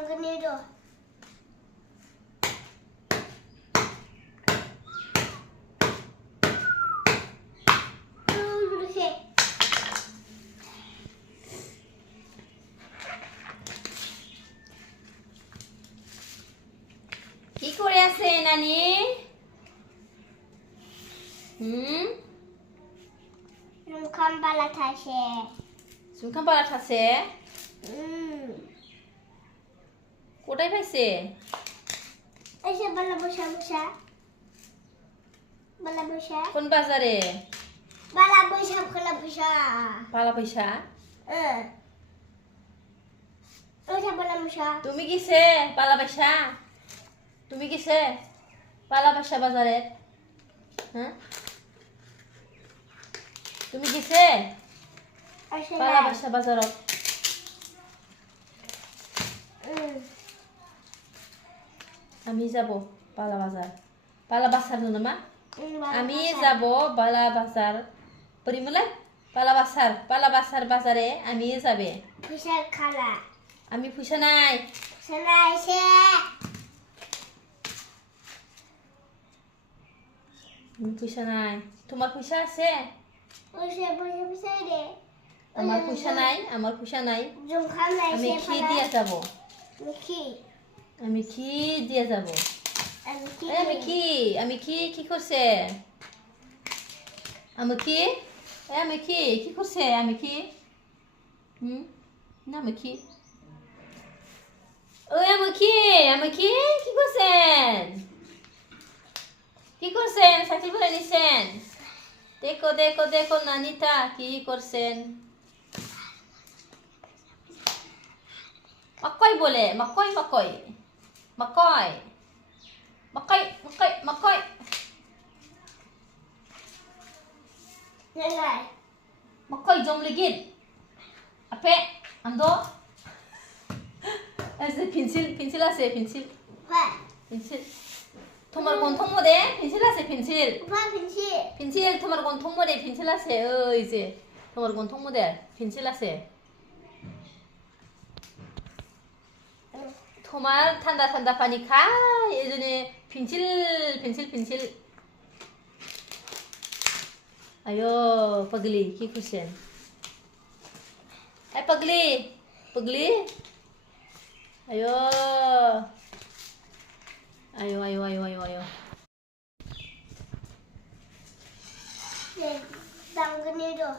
Tanganiro. কি করে আছে নানি? Sungkan bala thase. সুনখান পালা আছে কোথায় পাইছে? Ese bala bosa bosa. Bala bosa. কোন বাজারে? Bala bosa kala bosa. পালা পয়সা Ese bala bosa. তুমি কিসে পালা পয়সা? তুমি কিসে পালা পয়সা বাজারে? হ্যাঁ তুমি কিসে Ese পালা পয়সা বাজারত? আমি যাব পালা বাজার। পালা বাজার নামা আমি যাব পালা বাজার পরিমলে পালা বাজার বাজারে আমি যাবে। Bosa kala. আমি পয়সা নাই। Sana ese. আমি পয়সা নাই। তোমার পয়সা আছে? Ese bosa bosa de. আমার পয়সা নাই, আমার পয়সা নাই। Sungkan la আমি ese কি bala. দিয়ে যাব? Miki. আমি কি দিয়ে যাব? Miki. আমি কি করছে? আমি কি করছে? আমি কি না আমি কি ওই আমি কি করছেন? কি করছেন? সাইকেল বলে নিছেন? দেখো নানিতা কি করছেন? মাকই বলে মাকই Nalai. makoy jom ligid ape ando ese pencil আছে What? pencil তোমার গন্থং মধ্যে পেন্সিল আছে What pencil? পেন্সিল তোমার গন্থং মধ্যে পেন্সিল আছে ওই যে তোমার গন্থং মধ্যে পেন্সিল আছে তোমার ঠান্ডা পানি খায় এজন্য পেন্সিল ayo pagli কি করছেন? এই pagli ayo Tanganiro.